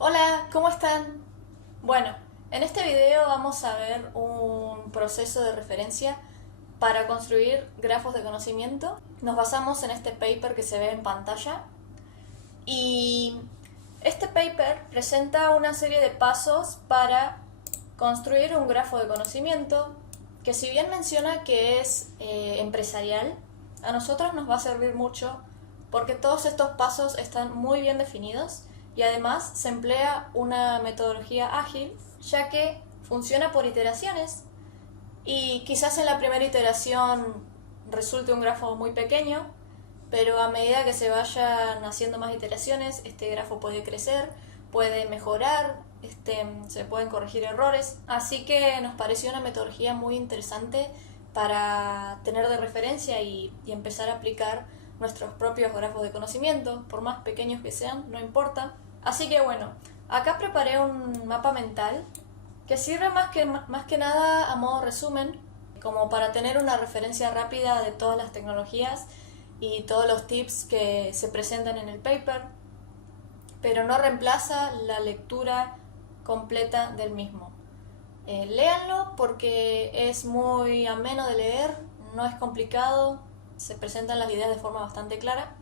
Hola, ¿cómo están? Bueno, en este video vamos a ver un proceso de referencia para construir grafos de conocimiento. Nos basamos en este paper que se ve en pantalla y este paper presenta una serie de pasos para construir un grafo de conocimiento que, si bien menciona que es empresarial, a nosotros nos va a servir mucho porque todos estos pasos están muy bien definidos y además se emplea una metodología ágil, ya que funciona por iteraciones y quizás en la primera iteración resulte un grafo muy pequeño, pero a medida que se vayan haciendo más iteraciones, este grafo puede crecer, puede mejorar, se pueden corregir errores. Así que nos pareció una metodología muy interesante para tener de referencia y empezar a aplicar nuestros propios grafos de conocimiento, por más pequeños que sean, no importa. Así que bueno, acá preparé un mapa mental que sirve más que nada a modo resumen, como para tener una referencia rápida de todas las tecnologías y todos los tips que se presentan en el paper, pero no reemplaza la lectura completa del mismo. Léanlo porque es muy ameno de leer, no es complicado, se presentan las ideas de forma bastante clara.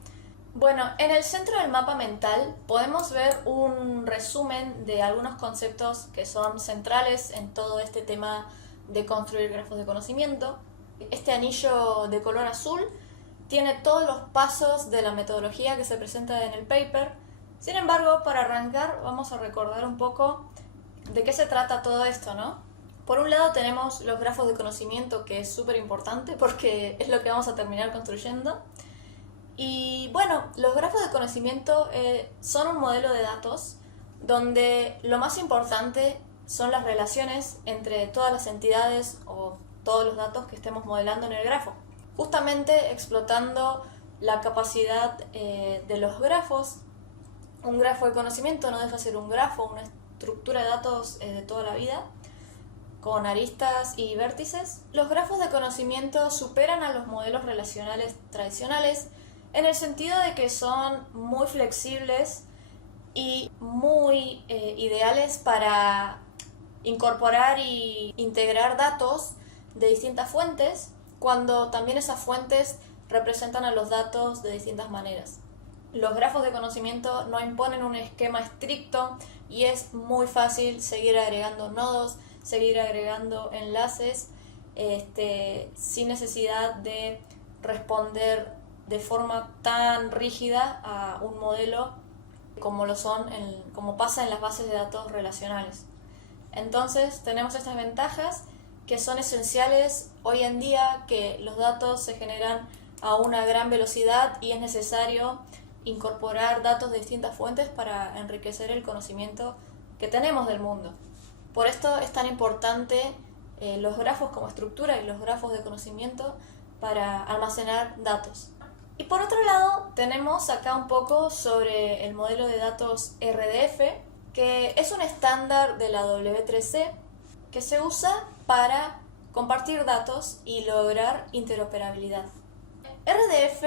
Bueno, en el centro del mapa mental podemos ver un resumen de algunos conceptos que son centrales en todo este tema de construir grafos de conocimiento. Este anillo de color azul tiene todos los pasos de la metodología que se presenta en el paper. Sin embargo, para arrancar vamos a recordar un poco de qué se trata todo esto, ¿no? Por un lado tenemos los grafos de conocimiento, que es súper importante porque es lo que vamos a terminar construyendo. Y bueno, los grafos de conocimiento son un modelo de datos donde lo más importante son las relaciones entre todas las entidades o todos los datos que estemos modelando en el grafo. Justamente explotando la capacidad de los grafos. Un grafo de conocimiento no deja de ser un grafo, una estructura de datos de toda la vida, con aristas y vértices. Los grafos de conocimiento superan a los modelos relacionales tradicionales en el sentido de que son muy flexibles y muy ideales para incorporar y integrar datos de distintas fuentes, cuando también esas fuentes representan a los datos de distintas maneras. Los grafos de conocimiento no imponen un esquema estricto y es muy fácil seguir agregando nodos, seguir agregando enlaces, sin necesidad de responder de forma tan rígida a un modelo como como pasa en las bases de datos relacionales. Entonces tenemos estas ventajas que son esenciales hoy en día, que los datos se generan a una gran velocidad y es necesario incorporar datos de distintas fuentes para enriquecer el conocimiento que tenemos del mundo. Por esto es tan importante los grafos como estructura y los grafos de conocimiento para almacenar datos. Y por otro lado, tenemos acá un poco sobre el modelo de datos RDF, que es un estándar de la W3C que se usa para compartir datos y lograr interoperabilidad. RDF,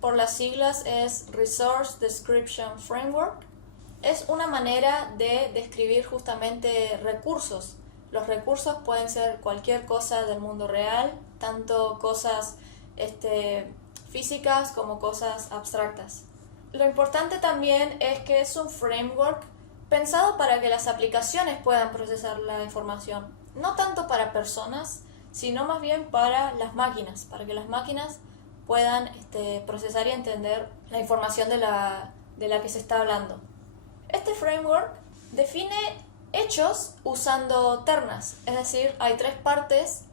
por las siglas, es Resource Description Framework. Es una manera de describir justamente recursos. Los recursos pueden ser cualquier cosa del mundo real, tanto cosas físicas como cosas abstractas. Lo importante también es que es un framework pensado para que las aplicaciones puedan procesar la información, no tanto para personas, sino más bien para las máquinas, para que las máquinas puedan procesar y entender la información de la que se está hablando. Este framework define hechos usando ternas, es decir, hay tres partes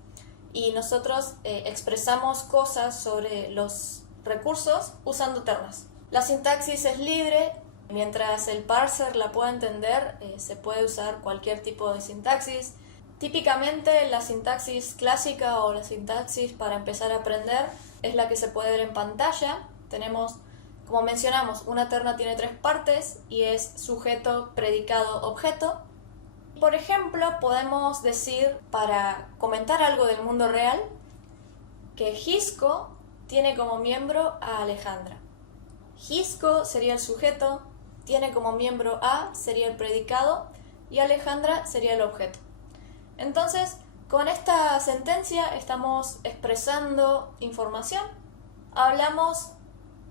y nosotros expresamos cosas sobre los recursos usando ternas. La sintaxis es libre, mientras el parser la pueda entender, se puede usar cualquier tipo de sintaxis. Típicamente la sintaxis clásica o la sintaxis para empezar a aprender es la que se puede ver en pantalla. Tenemos, como mencionamos, una terna tiene tres partes y es sujeto, predicado, objeto. Por ejemplo, podemos decir, para comentar algo del mundo real, que Gisco tiene como miembro a Alejandra. Gisco sería el sujeto, tiene como miembro a sería el predicado y Alejandra sería el objeto. Entonces, con esta sentencia estamos expresando información. Hablamos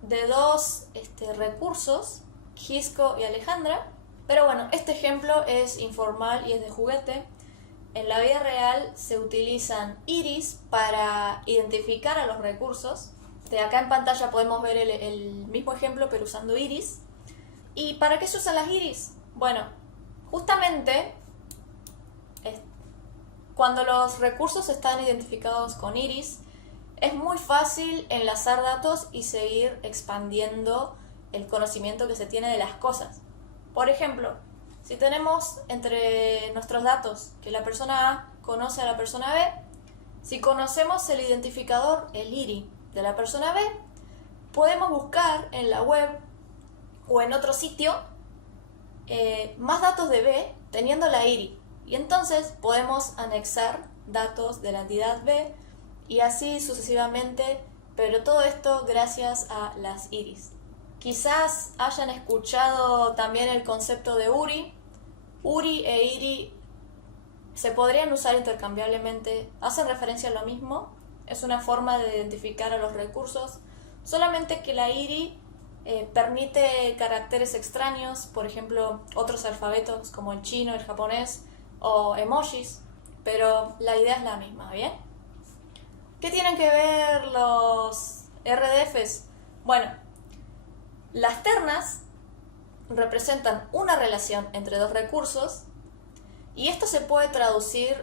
de dos recursos, Gisco y Alejandra, pero bueno, este ejemplo es informal y es de juguete. En la vida real se utilizan iris para identificar a los recursos. De acá en pantalla podemos ver el mismo ejemplo pero usando iris. ¿Y para qué se usan las iris? Bueno, justamente cuando los recursos están identificados con iris, es muy fácil enlazar datos y seguir expandiendo el conocimiento que se tiene de las cosas. Por ejemplo, si tenemos entre nuestros datos que la persona A conoce a la persona B, si conocemos el identificador, el IRI, de la persona B, podemos buscar en la web o en otro sitio más datos de B teniendo la IRI. Y entonces podemos anexar datos de la entidad B y así sucesivamente, pero todo esto gracias a las iris. Quizás hayan escuchado también el concepto de URI. URI e IRI se podrían usar intercambiablemente, hacen referencia a lo mismo, es una forma de identificar a los recursos, solamente que la IRI permite caracteres extraños, por ejemplo, otros alfabetos como el chino, el japonés o emojis, pero la idea es la misma, ¿bien? ¿Qué tienen que ver los RDFs? Bueno, las ternas representan una relación entre dos recursos y esto se puede traducir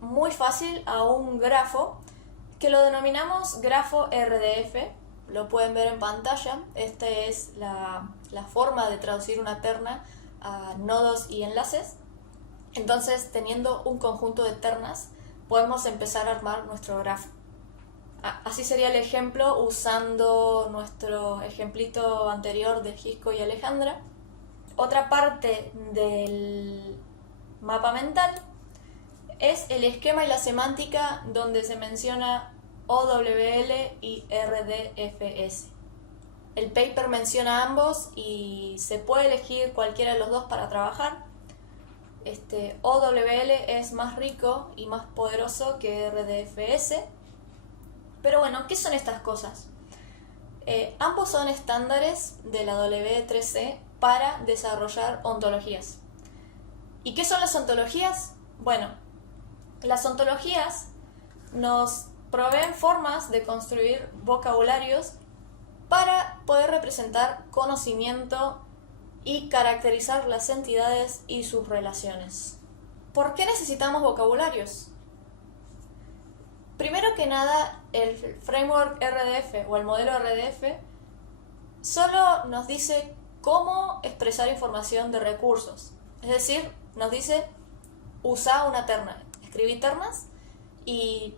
muy fácil a un grafo que lo denominamos grafo RDF. Lo pueden ver en pantalla. Esta es la forma de traducir una terna a nodos y enlaces. Entonces, teniendo un conjunto de ternas, podemos empezar a armar nuestro grafo. Así sería el ejemplo usando nuestro ejemplito anterior de Gisco y Alejandra. Otra parte del mapa mental es el esquema y la semántica donde se menciona OWL y RDFS. El paper menciona ambos y se puede elegir cualquiera de los dos para trabajar. OWL es más rico y más poderoso que RDFS. Pero bueno, ¿qué son estas cosas? Ambos son estándares de la W3C para desarrollar ontologías. ¿Y qué son las ontologías? Bueno, las ontologías nos proveen formas de construir vocabularios para poder representar conocimiento y caracterizar las entidades y sus relaciones. ¿Por qué necesitamos vocabularios? Primero que nada, el framework RDF o el modelo RDF solo nos dice cómo expresar información de recursos. Es decir, nos dice usa una terna, escribí ternas y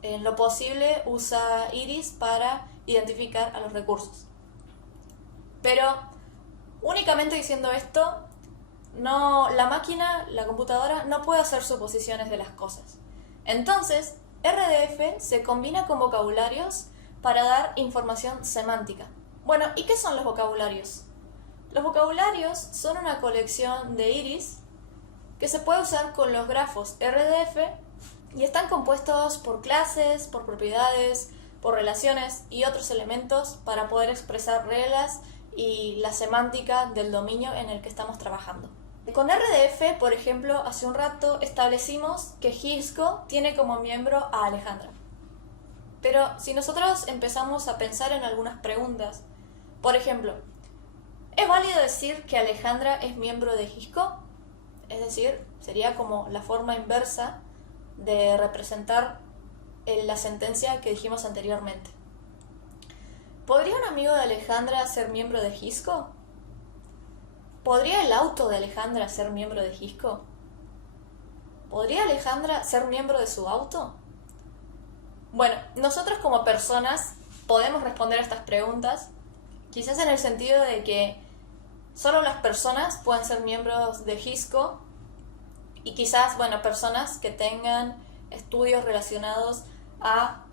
en lo posible usa iris para identificar a los recursos. Pero únicamente diciendo esto, la máquina, la computadora, no puede hacer suposiciones de las cosas. Entonces, RDF se combina con vocabularios para dar información semántica. Bueno, ¿y qué son los vocabularios? Los vocabularios son una colección de iris que se puede usar con los grafos RDF y están compuestos por clases, por propiedades, por relaciones y otros elementos para poder expresar reglas y la semántica del dominio en el que estamos trabajando. Con RDF, por ejemplo, hace un rato establecimos que Gisco tiene como miembro a Alejandra. Pero si nosotros empezamos a pensar en algunas preguntas, por ejemplo, ¿es válido decir que Alejandra es miembro de Gisco? Es decir, sería como la forma inversa de representar la sentencia que dijimos anteriormente. ¿Podría un amigo de Alejandra ser miembro de Gisco? ¿Podría el auto de Alejandra ser miembro de Gisco? ¿Podría Alejandra ser miembro de su auto? Bueno, nosotros como personas podemos responder a estas preguntas, quizás en el sentido de que solo las personas pueden ser miembros de Gisco y quizás, personas que tengan estudios relacionados a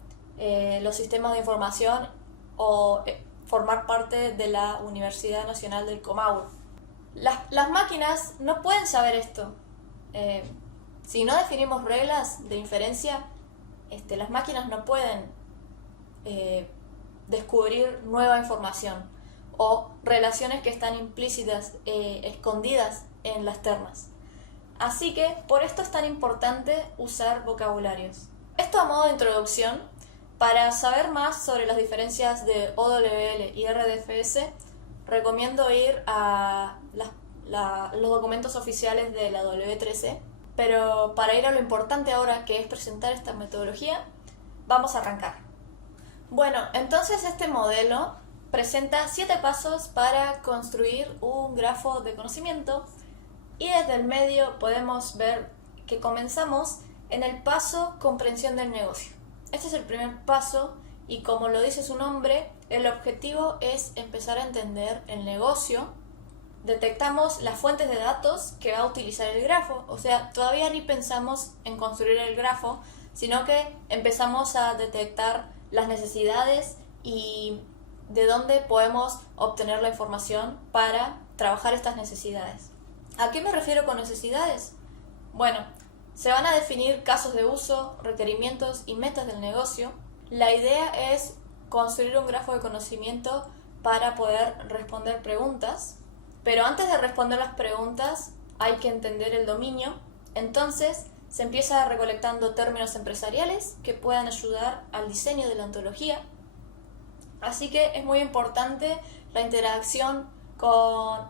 los sistemas de información o formar parte de la Universidad Nacional del Comahue. Las máquinas no pueden saber esto. Si no definimos reglas de inferencia, las máquinas no pueden descubrir nueva información o relaciones que están implícitas, escondidas en las ternas. Así que por esto es tan importante usar vocabularios. Esto a modo de introducción. Para saber más sobre las diferencias de OWL y RDFS, recomiendo ir a los documentos oficiales de la W3C. Pero para ir a lo importante ahora, que es presentar esta metodología, vamos a arrancar. Bueno, entonces este modelo presenta 7 pasos para construir un grafo de conocimiento, y desde el medio podemos ver que comenzamos en el paso comprensión del negocio. Este es el primer paso y, como lo dice su nombre, el objetivo es empezar a entender el negocio. Detectamos las fuentes de datos que va a utilizar el grafo, o sea, todavía ni pensamos en construir el grafo, sino que empezamos a detectar las necesidades y de dónde podemos obtener la información para trabajar estas necesidades. ¿A qué me refiero con necesidades? Bueno, se van a definir casos de uso, requerimientos y metas del negocio. La idea es construir un grafo de conocimiento para poder responder preguntas, pero antes de responder las preguntas hay que entender el dominio. Entonces se empieza recolectando términos empresariales que puedan ayudar al diseño de la ontología. Así que es muy importante la interacción con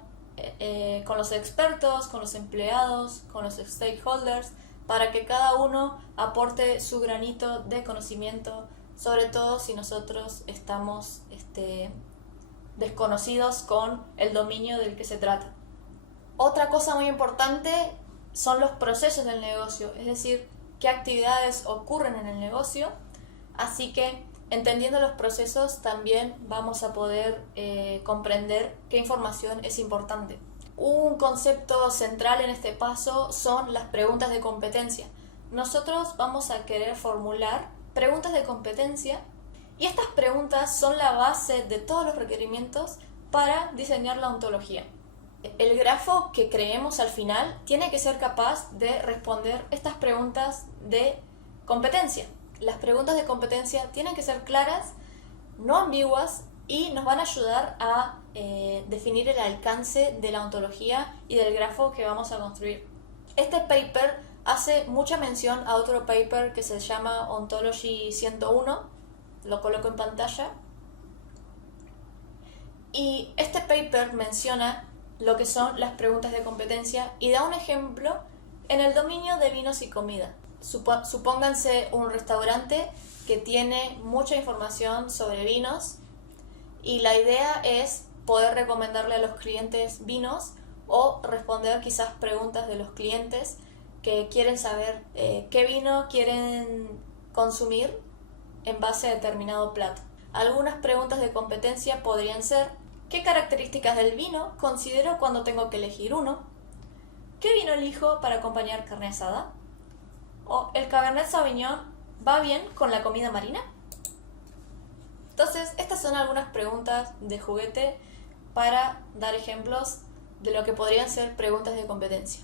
los expertos, con los empleados, con los stakeholders, para que cada uno aporte su granito de conocimiento, sobre todo si nosotros estamos desconocidos con el dominio del que se trata. Otra cosa muy importante son los procesos del negocio, es decir, qué actividades ocurren en el negocio. Así que, entendiendo los procesos, también vamos a poder comprender qué información es importante. Un concepto central en este paso son las preguntas de competencia. Nosotros vamos a querer formular preguntas de competencia, y estas preguntas son la base de todos los requerimientos para diseñar la ontología. El grafo que creemos al final tiene que ser capaz de responder estas preguntas de competencia. Las preguntas de competencia tienen que ser claras, no ambiguas, y nos van a ayudar a definir el alcance de la ontología y del grafo que vamos a construir. Este paper hace mucha mención a otro paper que se llama Ontology 101, lo coloco en pantalla, y este paper menciona lo que son las preguntas de competencia y da un ejemplo en el dominio de vinos y comida. Supónganse un restaurante que tiene mucha información sobre vinos, y la idea es poder recomendarle a los clientes vinos o responder quizás preguntas de los clientes que quieren saber qué vino quieren consumir en base a determinado plato. Algunas preguntas de competencia podrían ser: ¿qué características del vino considero cuando tengo que elegir uno? ¿Qué vino elijo para acompañar carne asada? ¿O el Cabernet Sauvignon va bien con la comida marina? Entonces, estas son algunas preguntas de juguete para dar ejemplos de lo que podrían ser preguntas de competencia.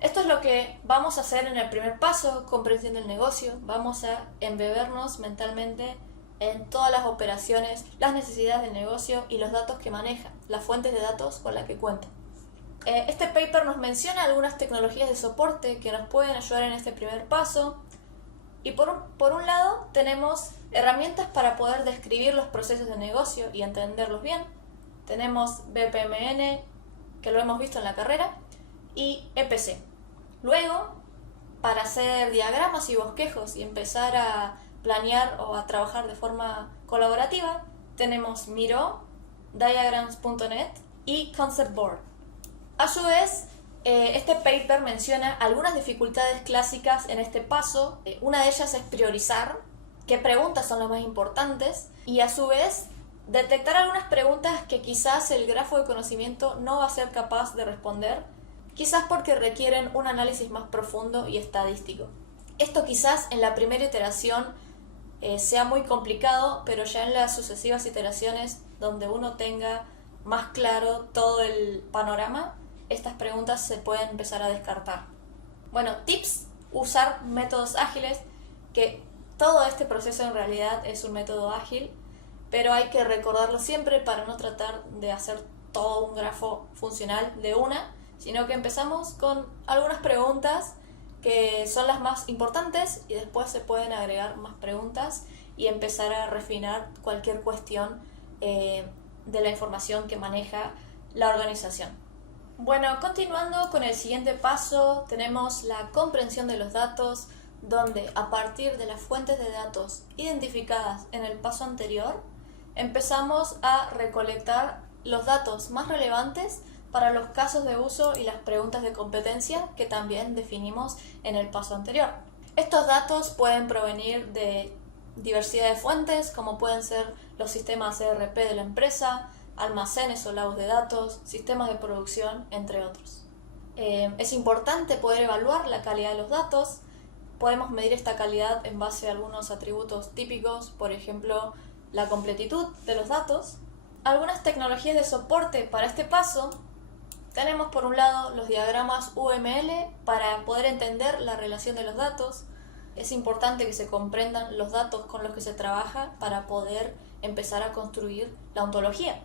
Esto es lo que vamos a hacer en el primer paso, comprensión del negocio. Vamos a embebernos mentalmente en todas las operaciones, las necesidades del negocio y los datos que maneja, las fuentes de datos con las que cuenta. Este paper nos menciona algunas tecnologías de soporte que nos pueden ayudar en este primer paso. Y por un lado tenemos herramientas para poder describir los procesos de negocio y entenderlos bien. Tenemos BPMN, que lo hemos visto en la carrera, y EPC. Luego, para hacer diagramas y bosquejos y empezar a planear o a trabajar de forma colaborativa, tenemos Miro, Diagrams.net y Concept Board. A su vez, este paper menciona algunas dificultades clásicas en este paso. Una de ellas es priorizar qué preguntas son las más importantes, y a su vez detectar algunas preguntas que quizás el grafo de conocimiento no va a ser capaz de responder, quizás porque requieren un análisis más profundo y estadístico. Esto quizás en la primera iteración sea muy complicado, pero ya en las sucesivas iteraciones, donde uno tenga más claro todo el panorama, estas preguntas se pueden empezar a descartar. Bueno, tips: usar métodos ágiles, que todo este proceso en realidad es un método ágil, pero hay que recordarlo siempre para no tratar de hacer todo un grafo funcional de una, sino que empezamos con algunas preguntas que son las más importantes y después se pueden agregar más preguntas y empezar a refinar cualquier cuestión de la información que maneja la organización. Bueno, continuando con el siguiente paso, tenemos la comprensión de los datos, donde a partir de las fuentes de datos identificadas en el paso anterior, empezamos a recolectar los datos más relevantes para los casos de uso y las preguntas de competencia que también definimos en el paso anterior. Estos datos pueden provenir de diversidad de fuentes, como pueden ser los sistemas ERP de la empresa, almacenes o lagos de datos, sistemas de producción, entre otros. Es importante poder evaluar la calidad de los datos. Podemos medir esta calidad en base a algunos atributos típicos, por ejemplo, la completitud de los datos. Algunas tecnologías de soporte para este paso: tenemos por un lado los diagramas UML para poder entender la relación de los datos. Es importante que se comprendan los datos con los que se trabaja para poder empezar a construir la ontología.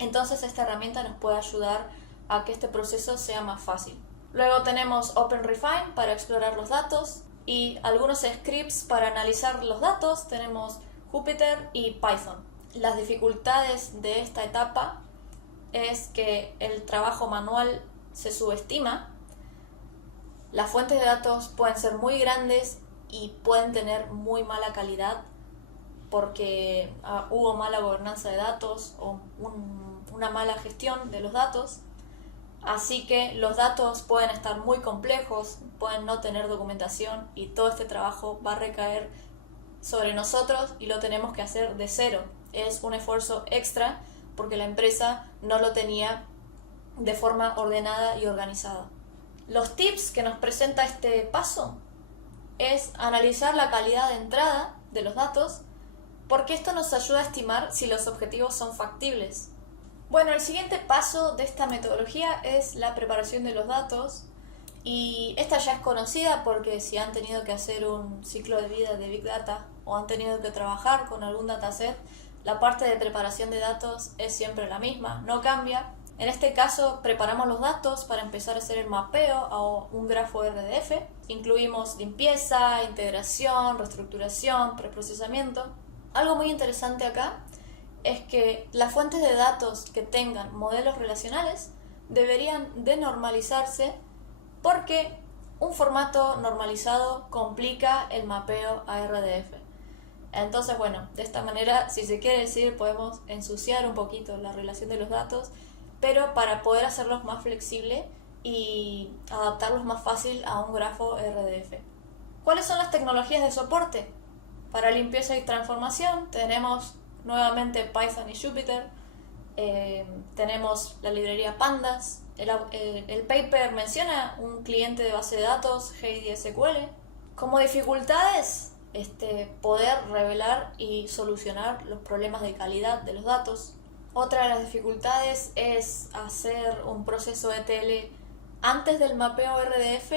Entonces esta herramienta nos puede ayudar a que este proceso sea más fácil. Luego tenemos OpenRefine para explorar los datos y algunos scripts para analizar los datos. Tenemos Jupyter y Python. Las dificultades de esta etapa es que el trabajo manual se subestima. Las fuentes de datos pueden ser muy grandes y pueden tener muy mala calidad porque hubo mala gobernanza de datos o una mala gestión de los datos. Así que los datos pueden estar muy complejos, pueden no tener documentación y todo este trabajo va a recaer sobre nosotros y lo tenemos que hacer de cero. Es un esfuerzo extra porque la empresa no lo tenía de forma ordenada y organizada. Los tips que nos presenta este paso es analizar la calidad de entrada de los datos, porque esto nos ayuda a estimar si los objetivos son factibles. Bueno, el siguiente paso de esta metodología es la preparación de los datos, y esta ya es conocida porque si han tenido que hacer un ciclo de vida de Big Data o han tenido que trabajar con algún dataset, la parte de preparación de datos es siempre la misma, no cambia. En este caso preparamos los datos para empezar a hacer el mapeo a un grafo RDF. Incluimos limpieza, integración, reestructuración, preprocesamiento. Algo muy interesante acá es que las fuentes de datos que tengan modelos relacionales deberían de normalizarse, porque un formato normalizado complica el mapeo a RDF. Entonces, bueno, de esta manera, si se quiere decir, podemos ensuciar un poquito la relación de los datos, pero para poder hacerlos más flexibles y adaptarlos más fácil a un grafo RDF. ¿Cuáles son las tecnologías de soporte? Para limpieza y transformación tenemos nuevamente Python y Jupyter. Tenemos la librería Pandas. El paper menciona un cliente de base de datos, HeyDSQL. Como dificultades, poder revelar y solucionar los problemas de calidad de los datos. Otra de las dificultades es hacer un proceso ETL antes del mapeo RDF,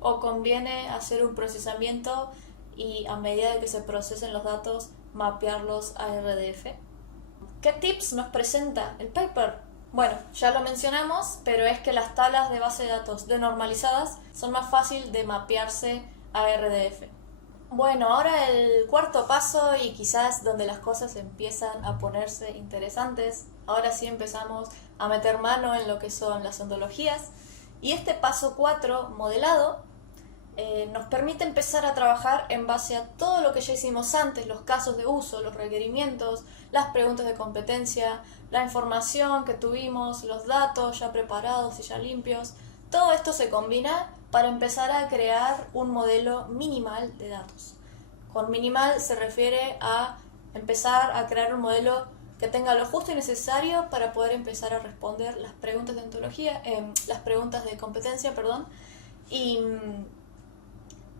o conviene hacer un procesamiento y a medida de que se procesen los datos mapearlos a RDF. ¿Qué tips nos presenta el paper? Bueno, ya lo mencionamos, pero es que las tablas de base de datos denormalizadas son más fáciles de mapearse a RDF. Bueno, ahora el cuarto paso, y quizás donde las cosas empiezan a ponerse interesantes. Ahora sí empezamos a meter mano en lo que son las ontologías. Y este paso 4, modelado, nos permite empezar a trabajar en base a todo lo que ya hicimos antes: los casos de uso, los requerimientos, las preguntas de competencia, la información que tuvimos, los datos ya preparados y ya limpios. Todo esto se combina para empezar a crear un modelo minimal de datos. Con minimal se refiere a empezar a crear un modelo que tenga lo justo y necesario para poder empezar a responder las preguntas de ontología, las preguntas de competencia, perdón. Y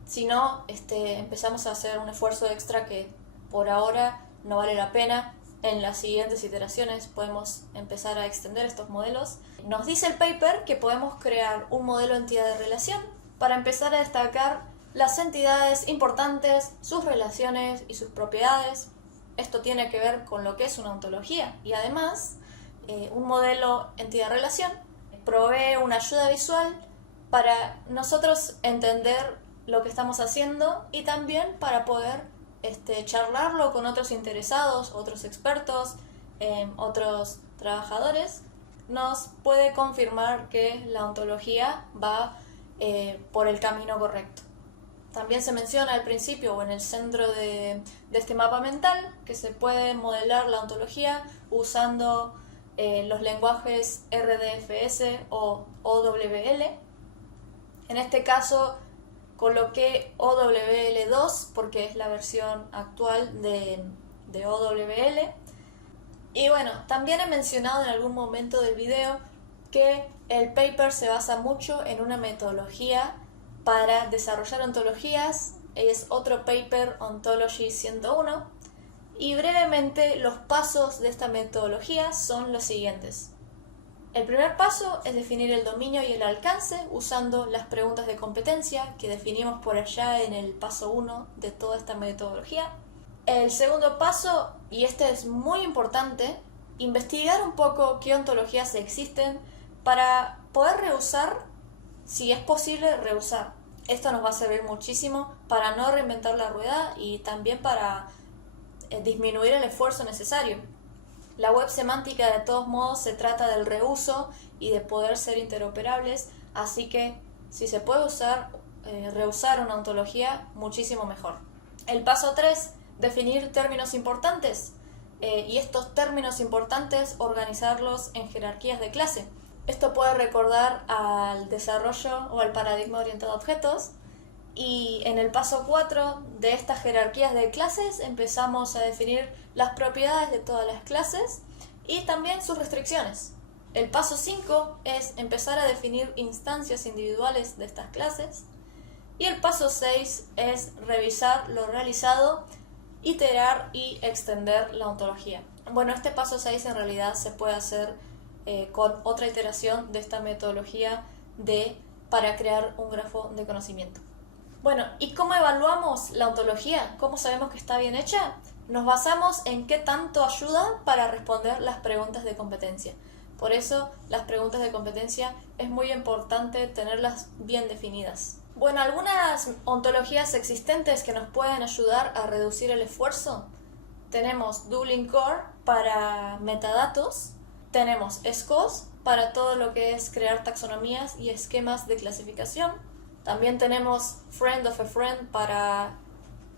si no, empezamos a hacer un esfuerzo extra que por ahora no vale la pena. en las siguientes iteraciones podemos empezar a extender estos modelos. Nos dice el paper que podemos crear un modelo entidad de relación para empezar a destacar las entidades importantes, sus relaciones y sus propiedades. Esto tiene que ver con lo que es una ontología y además un modelo entidad-relación provee una ayuda visual para nosotros entender lo que estamos haciendo y también para poder charlarlo con otros interesados, otros expertos, otros trabajadores. Nos puede confirmar que la ontología va por el camino correcto. También se menciona al principio o en el centro de este mapa mental que se puede modelar la ontología usando los lenguajes RDFS o OWL. En este caso coloqué OWL2 porque es la versión actual de OWL. Y bueno, también he mencionado en algún momento del video que el paper se basa mucho en una metodología para desarrollar ontologías. Es otro paper, Ontology 101. Y brevemente los pasos de esta metodología son los siguientes. El primer paso es definir el dominio y el alcance usando las preguntas de competencia que definimos por allá en el paso 1 de toda esta metodología. El segundo paso, y este es muy importante, investigar un poco qué ontologías existen para poder reusar, si es posible, reusar. Esto nos va a servir muchísimo para no reinventar la rueda y también para disminuir el esfuerzo necesario. La web semántica de todos modos se trata del reuso y de poder ser interoperables, así que si se puede reusar una ontología, muchísimo mejor. El paso 3, definir términos importantes y estos términos importantes organizarlos en jerarquías de clase. Esto puede recordar al desarrollo o al paradigma orientado a objetos. Y en el paso 4 de estas jerarquías de clases empezamos a definir las propiedades de todas las clases y también sus restricciones. El paso 5 es empezar a definir instancias individuales de estas clases. Y el paso 6 es revisar lo realizado, iterar y extender la ontología. Bueno, este paso 6 en realidad se puede hacer con otra iteración de esta metodología para crear un grafo de conocimiento. Bueno, ¿y cómo evaluamos la ontología? ¿Cómo sabemos que está bien hecha? Nos basamos en qué tanto ayuda para responder las preguntas de competencia. Por eso, las preguntas de competencia es muy importante tenerlas bien definidas. Bueno, algunas ontologías existentes que nos pueden ayudar a reducir el esfuerzo. Tenemos Dublin Core para metadatos. Tenemos SCOS para todo lo que es crear taxonomías y esquemas de clasificación. También tenemos Friend of a Friend para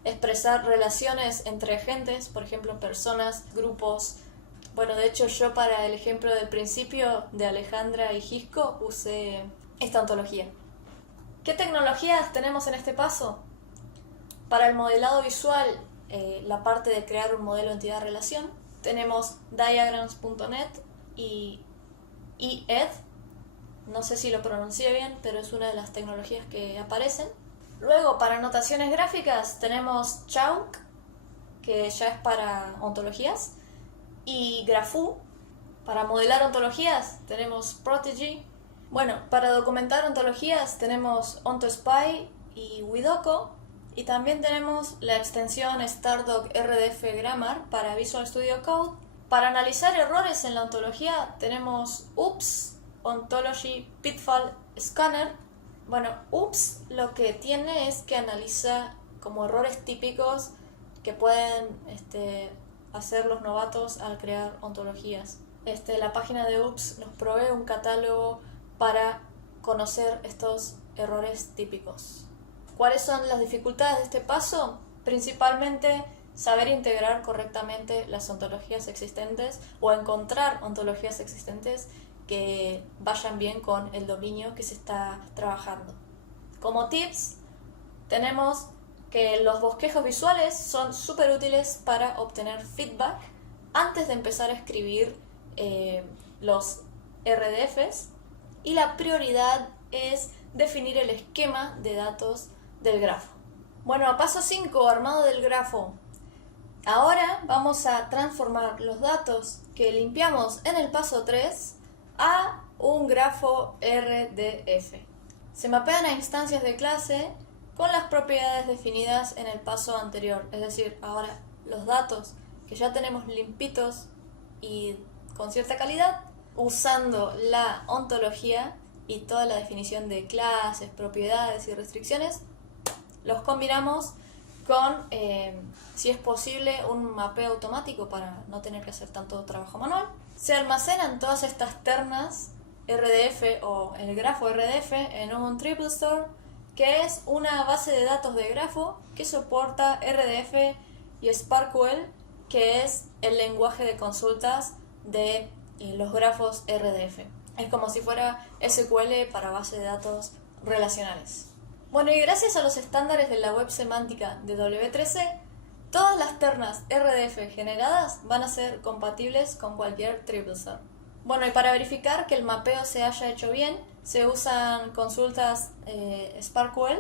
expresar relaciones entre agentes, por ejemplo, personas, grupos. Bueno, de hecho yo para el ejemplo del principio de Alejandra y Gisco usé esta ontología. ¿Qué tecnologías tenemos en este paso? Para el modelado visual, la parte de crear un modelo entidad-relación, tenemos diagrams.net y EED. No sé si lo pronuncié bien, pero es una de las tecnologías que aparecen. Luego, para notaciones gráficas, tenemos Chalk, que ya es para ontologías, y Grafoo. Para modelar ontologías, tenemos Prodigy. Bueno, para documentar ontologías, tenemos OntoSpy y Widoko. Y también tenemos la extensión StarDoc RDF Grammar para Visual Studio Code. Para analizar errores en la ontología, tenemos OOPS, Ontology Pitfall Scanner. Bueno, OOPS lo que tiene es que analiza como errores típicos que pueden hacer los novatos al crear ontologías. La página de OOPS nos provee un catálogo para conocer estos errores típicos. ¿Cuáles son las dificultades de este paso? Principalmente saber integrar correctamente las ontologías existentes o encontrar ontologías existentes que vayan bien con el dominio que se está trabajando. Como tips, tenemos que los bosquejos visuales son súper útiles para obtener feedback antes de empezar a escribir los RDFs, y la prioridad es definir el esquema de datos del grafo. Bueno, a paso 5, armado del grafo. Ahora vamos a transformar los datos que limpiamos en el paso 3 a un grafo RDF. Se mapean a instancias de clase con las propiedades definidas en el paso anterior. Es decir, ahora los datos que ya tenemos limpitos y con cierta calidad, usando la ontología y toda la definición de clases, propiedades y restricciones, los combinamos con, si es posible, un mapeo automático para no tener que hacer tanto trabajo manual. Se almacenan todas estas ternas RDF o el grafo RDF en un triple store, que es una base de datos de grafo que soporta RDF y SparkQL, que es el lenguaje de consultas de los grafos RDF. Es como si fuera SQL para base de datos relacionales. Bueno, y gracias a los estándares de la web semántica de W3C, todas las ternas RDF generadas van a ser compatibles con cualquier triple store. Bueno, y para verificar que el mapeo se haya hecho bien, se usan consultas SparkQL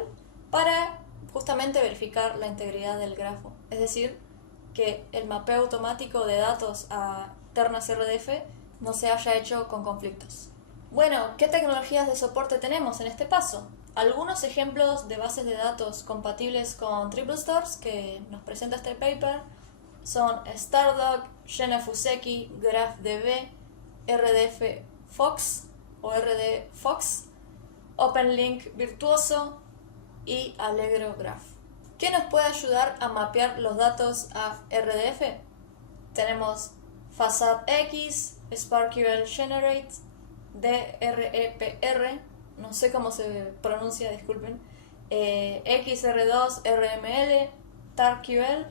para justamente verificar la integridad del grafo. Es decir, que el mapeo automático de datos a ternas RDF no se haya hecho con conflictos. Bueno, ¿qué tecnologías de soporte tenemos en este paso? Algunos ejemplos de bases de datos compatibles con triple stores que nos presenta este paper son Stardock, Jena Fuseki, GraphDB, RDF Fox o RDFox, OpenLink Virtuoso y Allegro Graph. ¿Qué nos puede ayudar a mapear los datos a RDF? Tenemos FastAppX, SparkQL Generate, DREPR, no sé cómo se pronuncia, disculpen, XR2, RML, TarQL,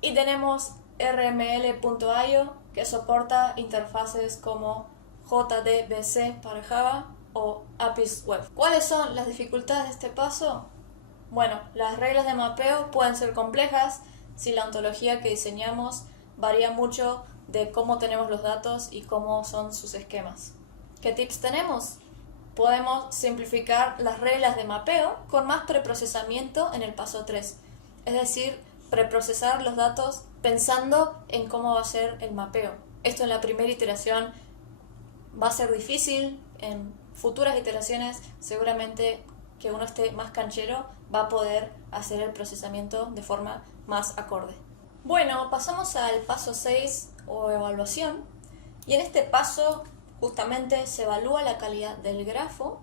y tenemos RML.io, que soporta interfaces como JDBC para Java o APIs Web. ¿Cuáles son las dificultades de este paso? Bueno, las reglas de mapeo pueden ser complejas si la ontología que diseñamos varía mucho de cómo tenemos los datos y cómo son sus esquemas. ¿Qué tips tenemos? Podemos simplificar las reglas de mapeo con más preprocesamiento en el paso 3, es decir, preprocesar los datos pensando en cómo va a ser el mapeo. Esto en la primera iteración va a ser difícil, en futuras iteraciones seguramente que uno esté más canchero va a poder hacer el procesamiento de forma más acorde. Bueno, pasamos al paso 6 o evaluación, y en este paso justamente se evalúa la calidad del grafo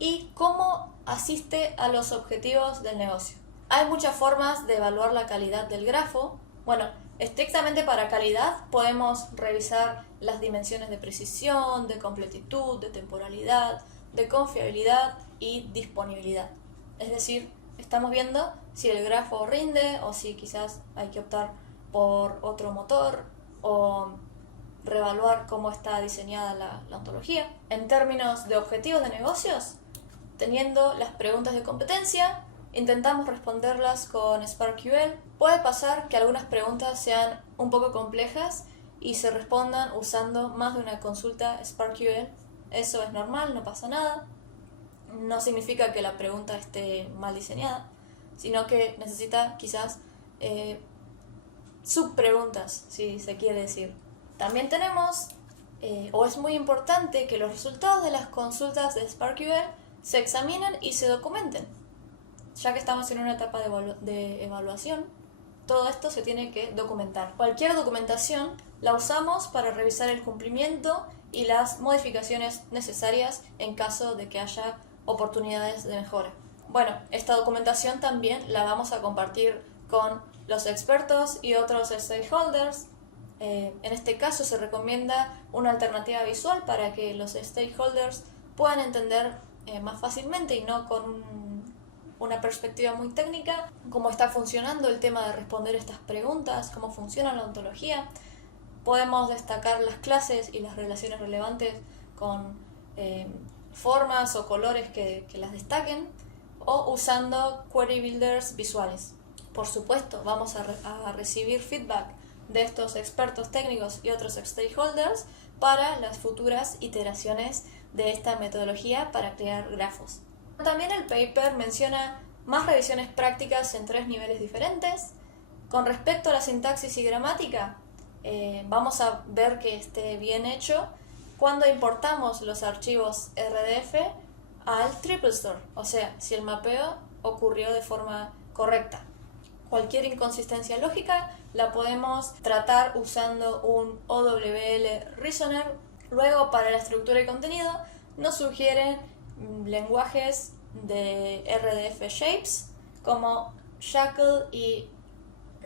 y cómo asiste a los objetivos del negocio. Hay muchas formas de evaluar la calidad del grafo. Bueno, estrictamente para calidad podemos revisar las dimensiones de precisión, de completitud, de temporalidad, de confiabilidad y disponibilidad. Es decir, estamos viendo si el grafo rinde o si quizás hay que optar por otro motor o reevaluar cómo está diseñada la ontología. En términos de objetivos de negocios, teniendo las preguntas de competencia, intentamos responderlas con SparkQL. Puede pasar que algunas preguntas sean un poco complejas y se respondan usando más de una consulta SparkQL. Eso es normal, no pasa nada. No significa que la pregunta esté mal diseñada, sino que necesita quizás subpreguntas, si se quiere decir. También tenemos, o es muy importante, que los resultados de las consultas de SparkQL se examinen y se documenten. Ya que estamos en una etapa de evaluación, todo esto se tiene que documentar. Cualquier documentación la usamos para revisar el cumplimiento y las modificaciones necesarias en caso de que haya oportunidades de mejora. Bueno, esta documentación también la vamos a compartir con los expertos y otros stakeholders. En este caso se recomienda una alternativa visual para que los stakeholders puedan entender más fácilmente y no con una perspectiva muy técnica cómo está funcionando el tema de responder estas preguntas, cómo funciona la ontología. Podemos destacar las clases y las relaciones relevantes con formas o colores que las destaquen, o usando query builders visuales. Por supuesto, vamos a recibir feedback de estos expertos técnicos y otros stakeholders para las futuras iteraciones de esta metodología para crear grafos. También el paper menciona más revisiones prácticas en 3 niveles diferentes. Con respecto a la sintaxis y gramática, vamos a ver que esté bien hecho cuando importamos los archivos RDF al TripleStore, o sea, si el mapeo ocurrió de forma correcta. Cualquier inconsistencia lógica la podemos tratar usando un OWL Reasoner. Luego, para la estructura y contenido, nos sugieren lenguajes de RDF Shapes como Shackle y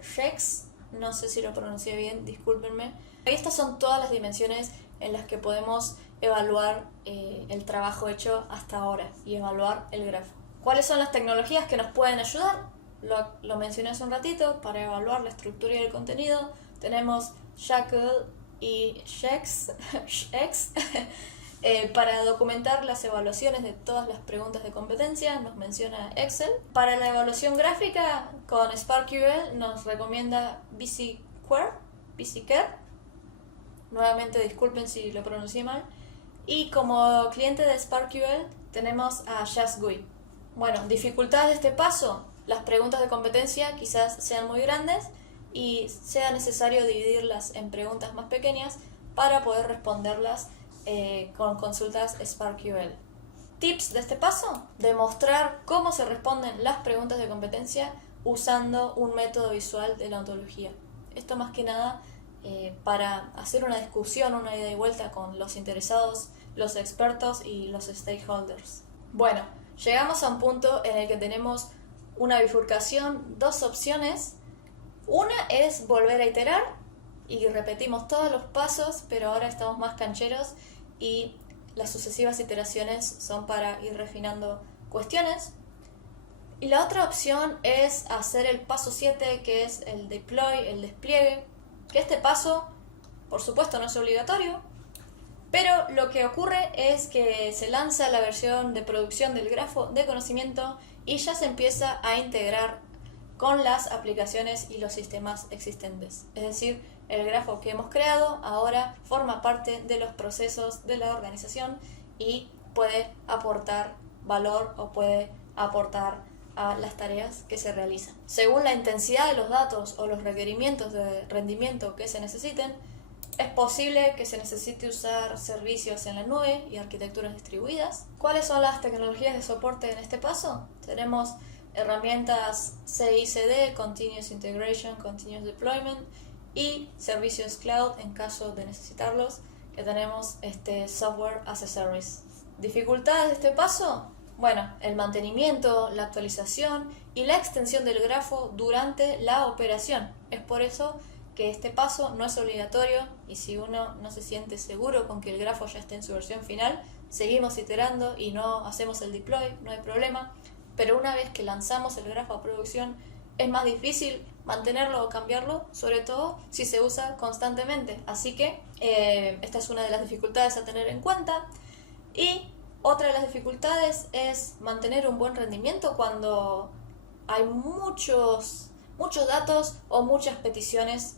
Shex, no sé si lo pronuncié bien, discúlpenme. Estas son todas las dimensiones en las que podemos evaluar el trabajo hecho hasta ahora y evaluar el grafo. ¿Cuáles son las tecnologías que nos pueden ayudar? Lo mencioné hace un ratito. Para evaluar la estructura y el contenido tenemos Shackle y Shex. Para documentar las evaluaciones de todas las preguntas de competencia nos menciona Excel. Para la evaluación gráfica con SparkQL nos recomienda BCQuer. Nuevamente disculpen si lo pronuncié mal. Y como cliente de SparkQL tenemos a JustGUI. Bueno, dificultades de este paso. Las preguntas de competencia quizás sean muy grandes y sea necesario dividirlas en preguntas más pequeñas para poder responderlas con consultas SparkQL. Tips de este paso: demostrar cómo se responden las preguntas de competencia usando un método visual de la ontología. Esto más que nada para hacer una discusión, una ida y vuelta con los interesados, los expertos y los stakeholders. Bueno, llegamos a un punto en el que tenemos una bifurcación, dos opciones. Una es volver a iterar y repetimos todos los pasos, pero ahora estamos más cancheros y las sucesivas iteraciones son para ir refinando cuestiones. Y la otra opción es hacer el paso 7, que es el deploy, el despliegue, que este paso, por supuesto, no es obligatorio, pero lo que ocurre es que se lanza la versión de producción del grafo de conocimiento y ya se empieza a integrar con las aplicaciones y los sistemas existentes. Es decir, el grafo que hemos creado ahora forma parte de los procesos de la organización y puede aportar valor o puede aportar a las tareas que se realizan. Según la intensidad de los datos o los requerimientos de rendimiento que se necesiten, es posible que se necesite usar servicios en la nube y arquitecturas distribuidas. ¿Cuáles son las tecnologías de soporte en este paso? Tenemos herramientas CI/CD, Continuous Integration, Continuous Deployment, y servicios cloud en caso de necesitarlos, que tenemos Software as a Service. ¿Dificultades de este paso? Bueno, el mantenimiento, la actualización y la extensión del grafo durante la operación. Es por eso que este paso no es obligatorio y si uno no se siente seguro con que el grafo ya esté en su versión final, seguimos iterando y no hacemos el deploy, no hay problema. Pero una vez que lanzamos el grafo a producción, es más difícil mantenerlo o cambiarlo, sobre todo si se usa constantemente. Así que esta es una de las dificultades a tener en cuenta. Y otra de las dificultades es mantener un buen rendimiento cuando hay muchos datos o muchas peticiones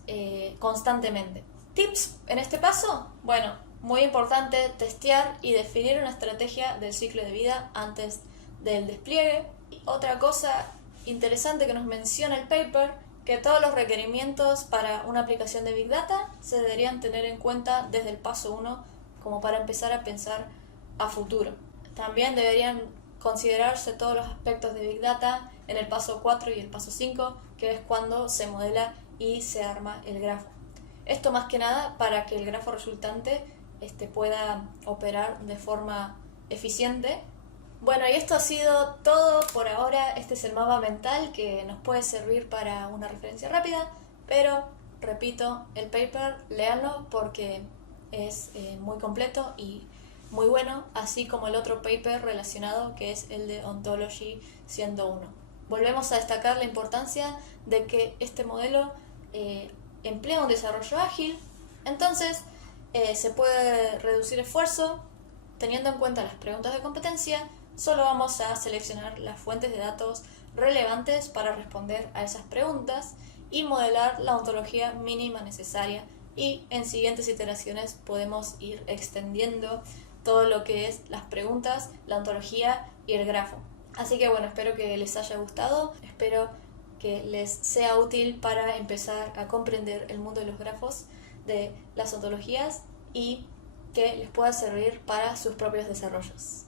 constantemente. Tips en este paso: bueno, muy importante testear y definir una estrategia del ciclo de vida antes del despliegue. Y otra cosa interesante que nos menciona el paper, que todos los requerimientos para una aplicación de Big Data se deberían tener en cuenta desde el paso 1 como para empezar a pensar a futuro. También deberían considerarse todos los aspectos de Big Data en el paso 4 y el paso 5, que es cuando se modela y se arma el grafo. Esto más que nada para que el grafo resultante pueda operar de forma eficiente. Bueno, y esto ha sido todo por ahora. Este es el mapa mental que nos puede servir para una referencia rápida, pero repito, el paper, léanlo porque es muy completo y muy bueno, así como el otro paper relacionado que es el de Ontology 101. Volvemos a destacar la importancia de que este modelo emplea un desarrollo ágil, entonces se puede reducir esfuerzo teniendo en cuenta las preguntas de competencia. Solo vamos a seleccionar las fuentes de datos relevantes para responder a esas preguntas y modelar la ontología mínima necesaria, y en siguientes iteraciones podemos ir extendiendo todo lo que es las preguntas, la ontología y el grafo. Así que bueno, espero que les haya gustado, espero que les sea útil para empezar a comprender el mundo de los grafos, de las ontologías y que les pueda servir para sus propios desarrollos.